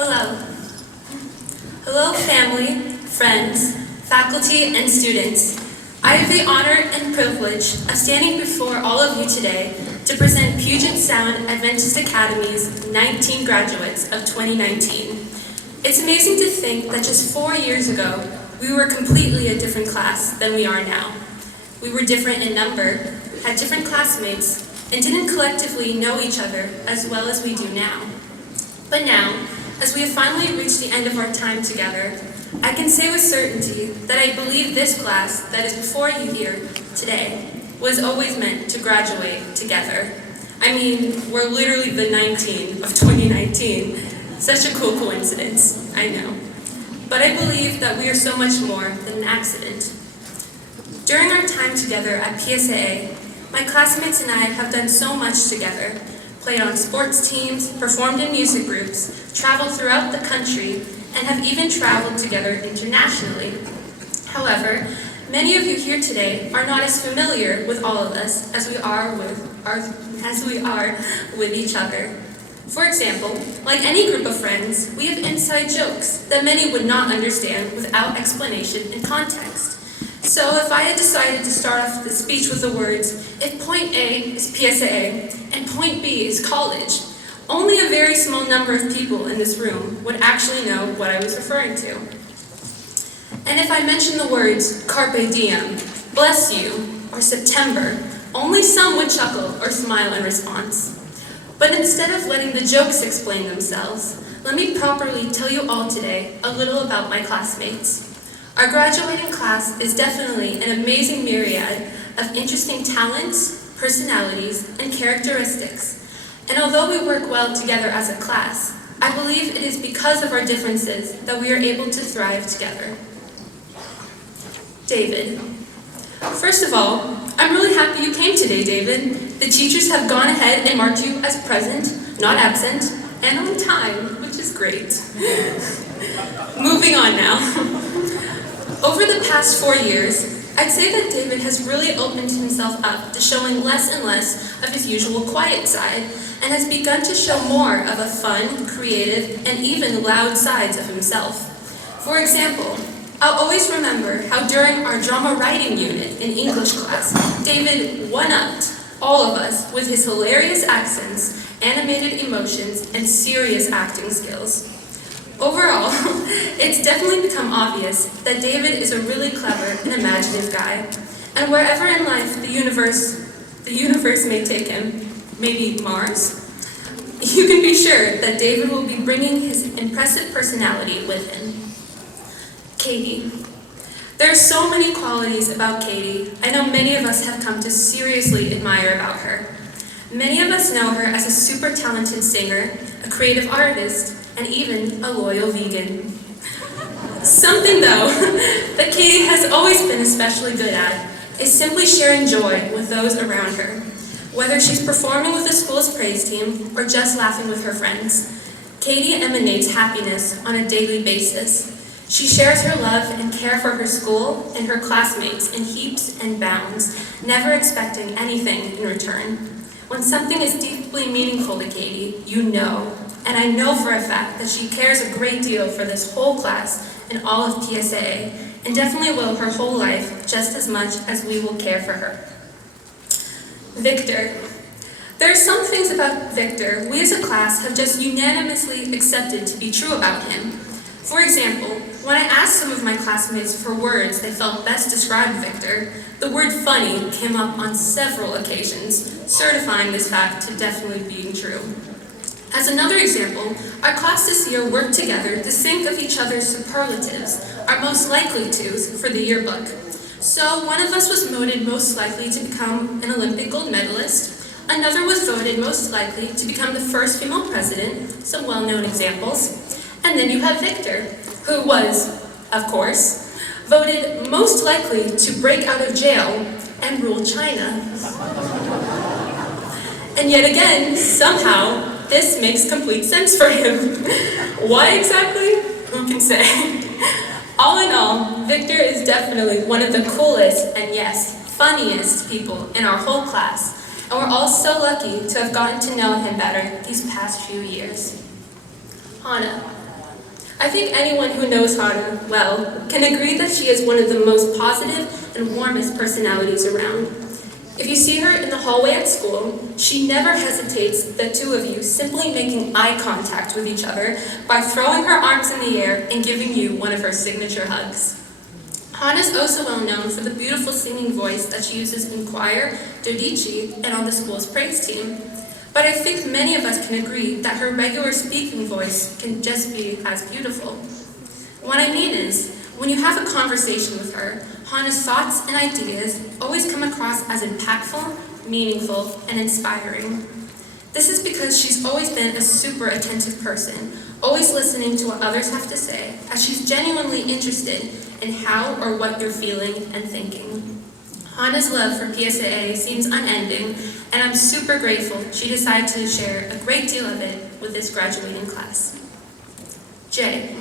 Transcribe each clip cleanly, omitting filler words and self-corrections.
Hello. Hello, family, friends, faculty, and students. I have the honor and privilege of standing before all of you today to present Puget Sound Adventist Academy's 19 graduates of 2019. It's amazing to think that just 4 years ago, we were completely a different class than we are now. We were different in number, had different classmates, and didn't collectively know each other as well as we do now. But now, as we have finally reached the end of our time together, I can say with certainty that I believe this class that is before you here today was always meant to graduate together. I mean, we're literally the 19 of 2019. Such a cool coincidence, I know. But I believe that we are so much more than an accident. During our time together at PSAA, my classmates and I have done so much together, played on sports teams, performed in music groups, traveled throughout the country, and have even traveled together internationally. However, many of you here today are not as familiar with all of us as we are with each other. For example, like any group of friends, we have inside jokes that many would not understand without explanation and context. So if I had decided to start off the speech with the words, if point A is PSAA and point B is college, only a very small number of people in this room would actually know what I was referring to. And if I mentioned the words carpe diem, bless you, or September, only some would chuckle or smile in response. But instead of letting the jokes explain themselves, let me properly tell you all today a little about my classmates. Our graduating class is definitely an amazing myriad of interesting talents, personalities, and characteristics. And although we work well together as a class, I believe it is because of our differences that we are able to thrive together. David. First of all, I'm really happy you came today, David. The teachers have gone ahead and marked you as present, not absent, and on time, which is great. Moving on now. Over the past 4 years, I'd say that David has really opened himself up to showing less and less of his usual quiet side, and has begun to show more of a fun, creative, and even loud sides of himself. For example, I'll always remember how during our drama writing unit in English class, David one-upped all of us with his hilarious accents, animated emotions, and serious acting skills. Overall, it's definitely become obvious that David is a really clever and imaginative guy, and wherever in life the universe may take him, maybe Mars, you can be sure that David will be bringing his impressive personality with him. Katie. There are so many qualities about Katie I know many of us have come to seriously admire about her. Many of us know her as a super talented singer, a creative artist, and even a loyal vegan. Something, though, that Katie has always been especially good at is simply sharing joy with those around her. Whether she's performing with the school's praise team or just laughing with her friends, Katie emanates happiness on a daily basis. She shares her love and care for her school and her classmates in heaps and bounds, never expecting anything in return. When something is deeply meaningful to Katie, you know, and I know for a fact that she cares a great deal for this whole class and all of PSAA, and definitely will her whole life just as much as we will care for her. Victor. There are some things about Victor we as a class have just unanimously accepted to be true about him. For example, when I asked some of my classmates for words they felt best described Victor, the word funny came up on several occasions, certifying this fact to definitely being true. As another example, our class this year worked together to think of each other's superlatives, our most likely to's, for the yearbook. So one of us was voted most likely to become an Olympic gold medalist, another was voted most likely to become the first female president, some well-known examples, and then you have Victor, who was, of course, voted most likely to break out of jail and rule China. And yet again, somehow, this makes complete sense for him. Why exactly? Who can say? All in all, Victor is definitely one of the coolest and yes, funniest people in our whole class, and we're all so lucky to have gotten to know him better these past few years. Hannah. I think anyone who knows Hana well can agree that she is one of the most positive and warmest personalities around. If you see her in the hallway at school, she never hesitates the two of you simply making eye contact with each other by throwing her arms in the air and giving you one of her signature hugs. Hana is also well known for the beautiful singing voice that she uses in choir, dodichi, and on the school's praise team. But I think many of us can agree that her regular speaking voice can just be as beautiful. What I mean is, when you have a conversation with her, Hana's thoughts and ideas always come across as impactful, meaningful, and inspiring. This is because she's always been a super attentive person, always listening to what others have to say, as she's genuinely interested in how or what you're feeling and thinking. Hana's love for PSAA seems unending, and I'm super grateful she decided to share a great deal of it with this graduating class. Jay.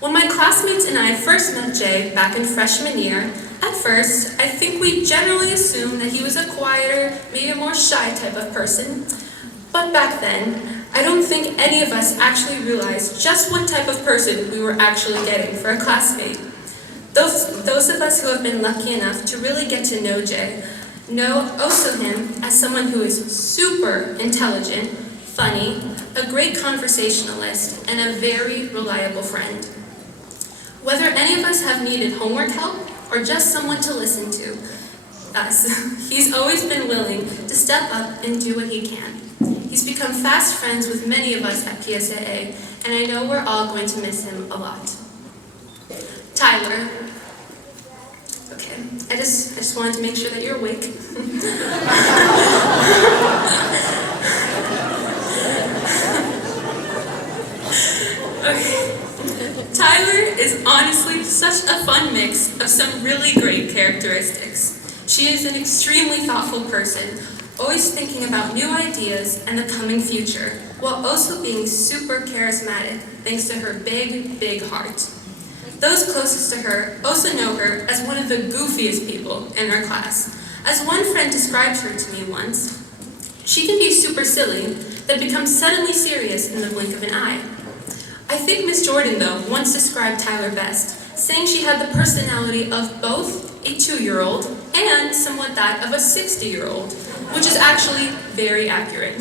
When my classmates and I first met Jay back in freshman year, at first, I think we generally assumed that he was a quieter, maybe a more shy type of person. But back then, I don't think any of us actually realized just what type of person we were actually getting for a classmate. Those of us who have been lucky enough to really get to know Jay know also him as someone who is super intelligent, funny, a great conversationalist, and a very reliable friend. Whether any of us have needed homework help or just someone to listen to us, he's always been willing to step up and do what he can. He's become fast friends with many of us at PSAA, and I know we're all going to miss him a lot. Tyler. Okay, I just wanted to make sure that you're awake. Okay. Tyler is honestly such a fun mix of some really great characteristics. She is an extremely thoughtful person, always thinking about new ideas and the coming future, while also being super charismatic thanks to her big, big heart. Those closest to her also know her as one of the goofiest people in her class. As one friend described her to me once, she can be super silly, then become suddenly serious in the blink of an eye. I think Miss Jordan, though, once described Tyler best, saying she had the personality of both a 2-year-old and somewhat that of a 60-year-old, which is actually very accurate.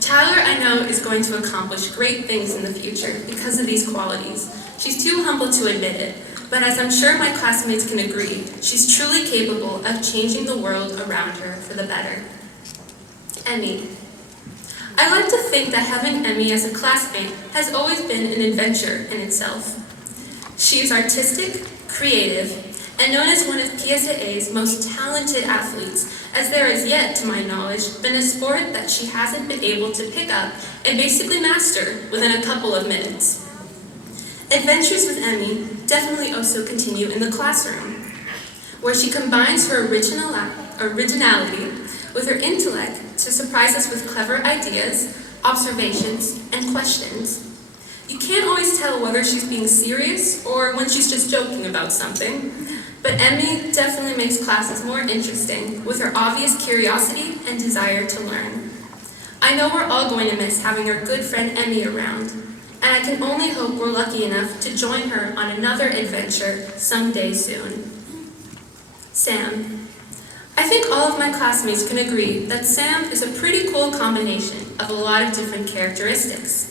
Tyler, I know, is going to accomplish great things in the future because of these qualities. She's too humble to admit it, but as I'm sure my classmates can agree, she's truly capable of changing the world around her for the better. Emmy. I like to think that having Emmy as a classmate has always been an adventure in itself. She is artistic, creative, and known as one of PSAA's most talented athletes, as there has yet, to my knowledge, been a sport that she hasn't been able to pick up and basically master within a couple of minutes. Adventures with Emmy definitely also continue in the classroom, where she combines her originality with her intellect to surprise us with clever ideas, observations, and questions. You can't always tell whether she's being serious or when she's just joking about something, but Emmy definitely makes classes more interesting with her obvious curiosity and desire to learn. I know we're all going to miss having our good friend Emmy around, and I can only hope we're lucky enough to join her on another adventure someday soon. Sam. I think all of my classmates can agree that Sam is a pretty cool combination of a lot of different characteristics.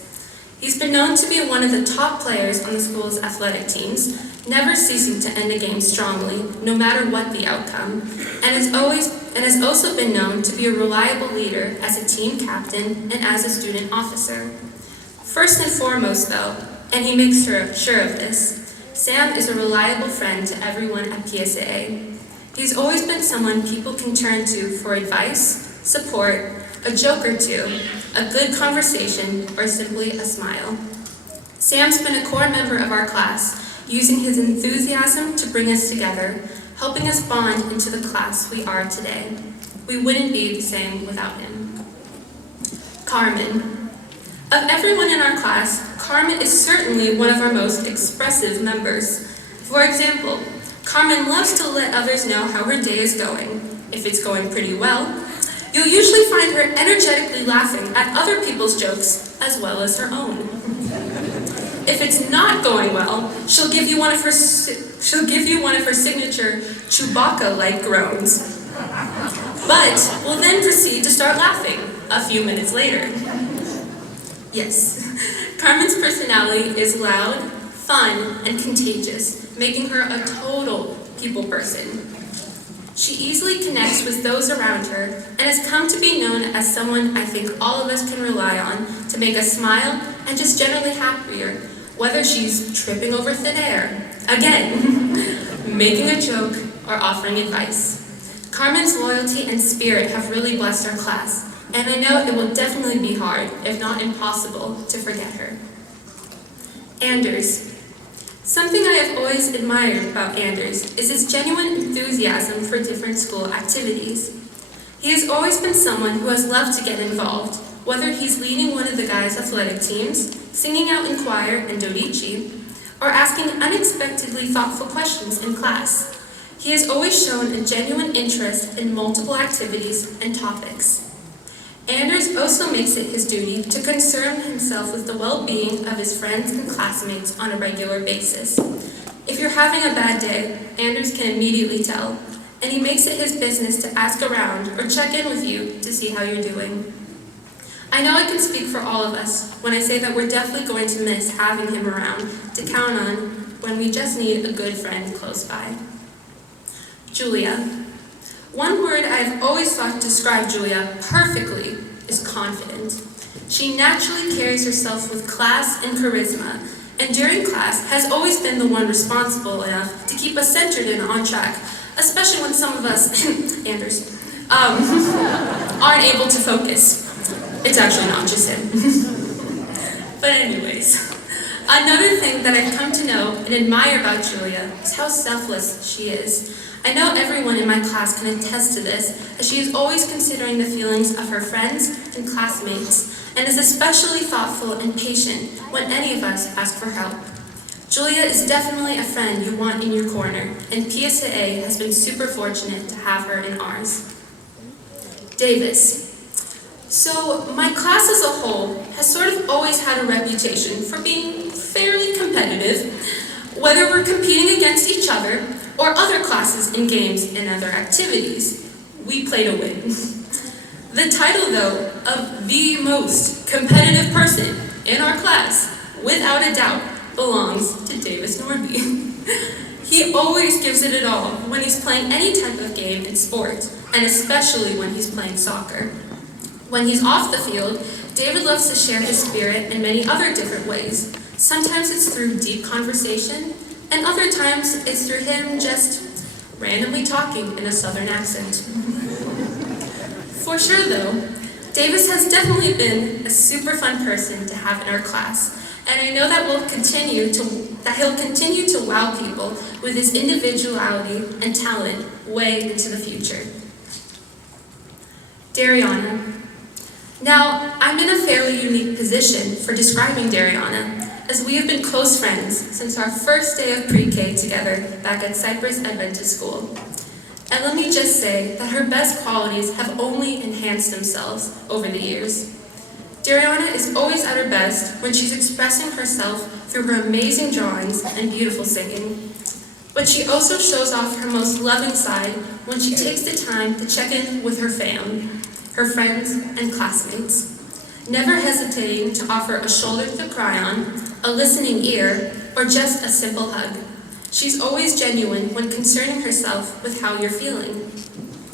He's been known to be one of the top players on the school's athletic teams, never ceasing to end a game strongly, no matter what the outcome, and has also been known to be a reliable leader as a team captain and as a student officer. First and foremost, though, and he makes sure of this, Sam is a reliable friend to everyone at PSAA. He's always been someone people can turn to for advice, support, a joke or two, a good conversation, or simply a smile. Sam's been a core member of our class, using his enthusiasm to bring us together, helping us bond into the class we are today. We wouldn't be the same without him. Carmen. Of everyone in our class, Carmen is certainly one of our most expressive members. For example, Carmen loves to let others know how her day is going. If it's going pretty well, you'll usually find her energetically laughing at other people's jokes as well as her own. If it's not going well, she'll give you one of her signature Chewbacca-like groans. But will then proceed to start laughing a few minutes later. Yes, Carmen's personality is loud, fun, and contagious, making her a total people person. She easily connects with those around her and has come to be known as someone I think all of us can rely on to make us smile and just generally happier, whether she's tripping over thin air, again, making a joke, or offering advice. Carmen's loyalty and spirit have really blessed our class, and I know it will definitely be hard, if not impossible, to forget her. Anders. Something I have always admired about Anders is his genuine enthusiasm for different school activities. He has always been someone who has loved to get involved, whether he's leading one of the guys' athletic teams, singing out in choir and dodici, or asking unexpectedly thoughtful questions in class. He has always shown a genuine interest in multiple activities and topics. Anders also makes it his duty to concern himself with the well-being of his friends and classmates on a regular basis. If you're having a bad day, Anders can immediately tell, and he makes it his business to ask around or check in with you to see how you're doing. I know I can speak for all of us when I say that we're definitely going to miss having him around to count on when we just need a good friend close by. Julia. One word I've always thought to describe Julia perfectly is confident. She naturally carries herself with class and charisma, and during class has always been the one responsible enough to keep us centered and on track, especially when some of us, Anders, aren't able to focus. It's actually not just him. But anyways, another thing that I've come to know and admire about Julia is how selfless she is. I know everyone in my class can attest to this, as she is always considering the feelings of her friends and classmates, and is especially thoughtful and patient when any of us ask for help. Julia is definitely a friend you want in your corner, and PSAA has been super fortunate to have her in ours. Davis. So, my class as a whole has sort of always had a reputation for being fairly competitive, whether we're competing against each other or other classes in games and other activities. We play to win. The title, though, of the most competitive person in our class, without a doubt, belongs to Davis Norby. He always gives it all when he's playing any type of game in sport, and especially when he's playing soccer. When he's off the field, David loves to share his spirit in many other different ways. Sometimes it's through deep conversation, and other times it's through him just randomly talking in a southern accent. For sure though, Davis has definitely been a super fun person to have in our class, and I know that he'll continue to wow people with his individuality and talent way into the future. Dariana. Now, I'm in a fairly unique position for describing Dariana, as we have been close friends since our first day of pre-K together back at Cypress Adventist School. And let me just say that her best qualities have only enhanced themselves over the years. Dariana is always at her best when she's expressing herself through her amazing drawings and beautiful singing. But she also shows off her most loving side when she takes the time to check in with her fam, her friends and classmates, never hesitating to offer a shoulder to cry on, a listening ear, or just a simple hug. She's always genuine when concerning herself with how you're feeling,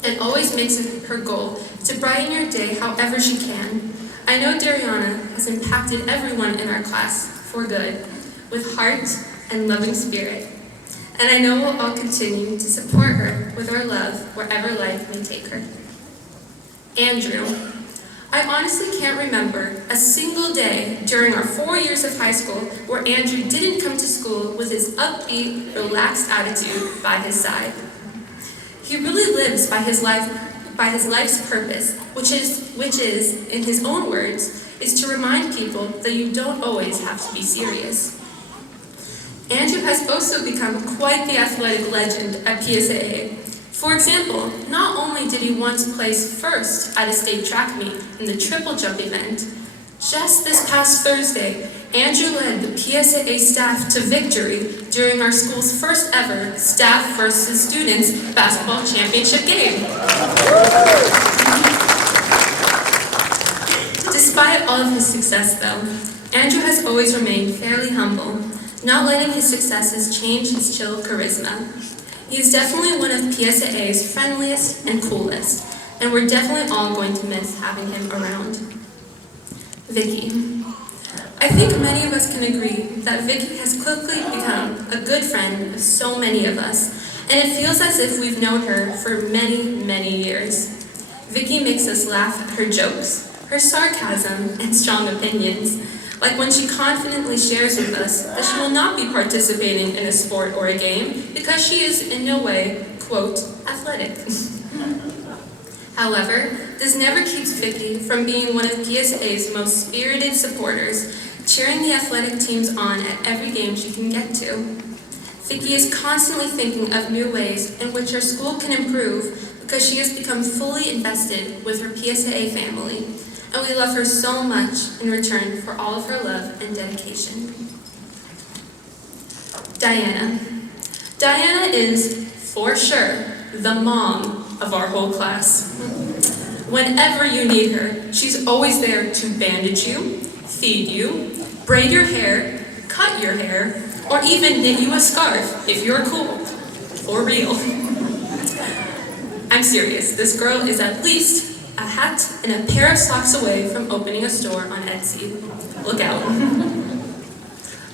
and always makes it her goal to brighten your day however she can. I know Dariana has impacted everyone in our class for good, with heart and loving spirit. And I know we'll all continue to support her with our love wherever life may take her. Andrew. I honestly can't remember a single day during our 4 years of high school where Andrew didn't come to school with his upbeat, relaxed attitude by his side. He really lives by his life's purpose, which is, in his own words, is to remind people that you don't always have to be serious. Andrew has also become quite the athletic legend at PSAA. For example, not only did he once place first at a state track meet in the triple jump event, just this past Thursday, Andrew led the PSAA staff to victory during our school's first ever staff versus students basketball championship game. Despite all of his success though, Andrew has always remained fairly humble, not letting his successes change his chill charisma. He is definitely one of PSAA's friendliest and coolest, and we're definitely all going to miss having him around. Vicky. I think many of us can agree that Vicky has quickly become a good friend of so many of us, and it feels as if we've known her for many, many years. Vicky makes us laugh at her jokes, her sarcasm, and strong opinions, like when she confidently shares with us that she will not be participating in a sport or a game because she is in no way, quote, athletic. However, this never keeps Vicky from being one of PSA's most spirited supporters, cheering the athletic teams on at every game she can get to. Vicky is constantly thinking of new ways in which her school can improve because she has become fully invested with her PSAA family, and we love her so much in return for all of her love and dedication. Diana. Diana is, for sure, the mom of our whole class. Whenever you need her, she's always there to bandage you, feed you, braid your hair, cut your hair, or even knit you a scarf if you're cool. For real. I'm serious, this girl is at least a hat and a pair of socks away from opening a store on Etsy. Look out.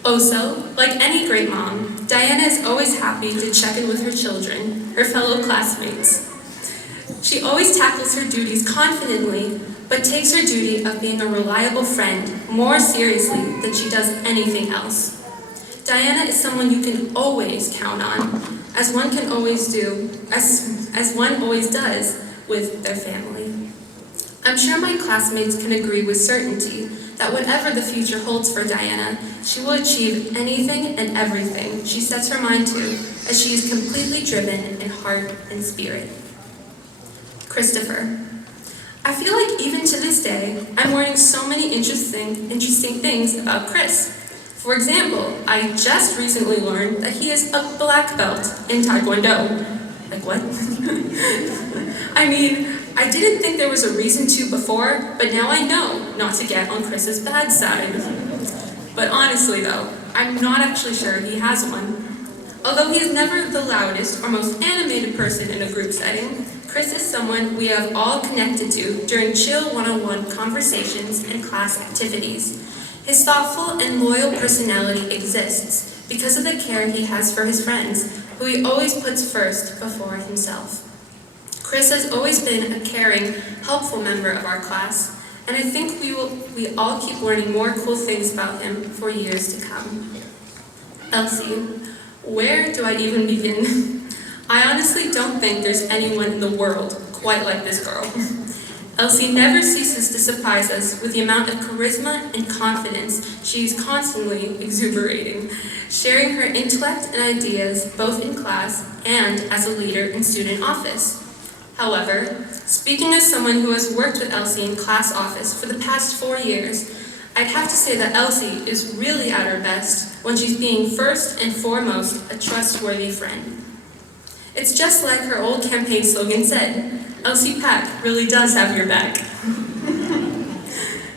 Also, like any great mom, Diana is always happy to check in with her children, her fellow classmates. She always tackles her duties confidently, but takes her duty of being a reliable friend more seriously than she does anything else. Diana is someone you can always count on, as one can always do, as one always does with their family. I'm sure my classmates can agree with certainty that whatever the future holds for Diana, she will achieve anything and everything she sets her mind to, as she is completely driven in heart and spirit. Christopher. I feel like even to this day, I'm learning so many interesting things about Chris. For example, I just recently learned that he is a black belt in Taekwondo. Like what? I mean, I didn't think there was a reason to before, but now I know not to get on Chris's bad side. But honestly though, I'm not actually sure he has one. Although he is never the loudest or most animated person in a group setting, Chris is someone we have all connected to during chill one-on-one conversations and class activities. His thoughtful and loyal personality exists because of the care he has for his friends, who he always puts first before himself. Chris has always been a caring, helpful member of our class, and I think we all keep learning more cool things about him for years to come. Elsie. Where do I even begin? I honestly don't think there's anyone in the world quite like this girl. Elsie never ceases to surprise us with the amount of charisma and confidence she's constantly exuberating, sharing her intellect and ideas both in class and as a leader in student office. However, speaking as someone who has worked with Elsie in class office for the past 4 years, I'd have to say that Elsie is really at her best when she's being first and foremost a trustworthy friend. It's just like her old campaign slogan said, Elsie Pack really does have your back.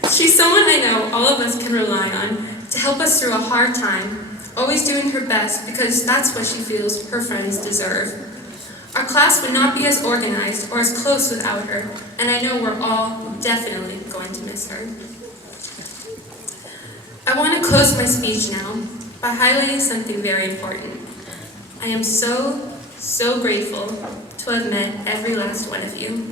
She's someone I know all of us can rely on to help us through a hard time, always doing her best because that's what she feels her friends deserve. Our class would not be as organized or as close without her, and I know we're all definitely going to miss her. I want to close my speech now by highlighting something very important. I am so grateful to have met every last one of you.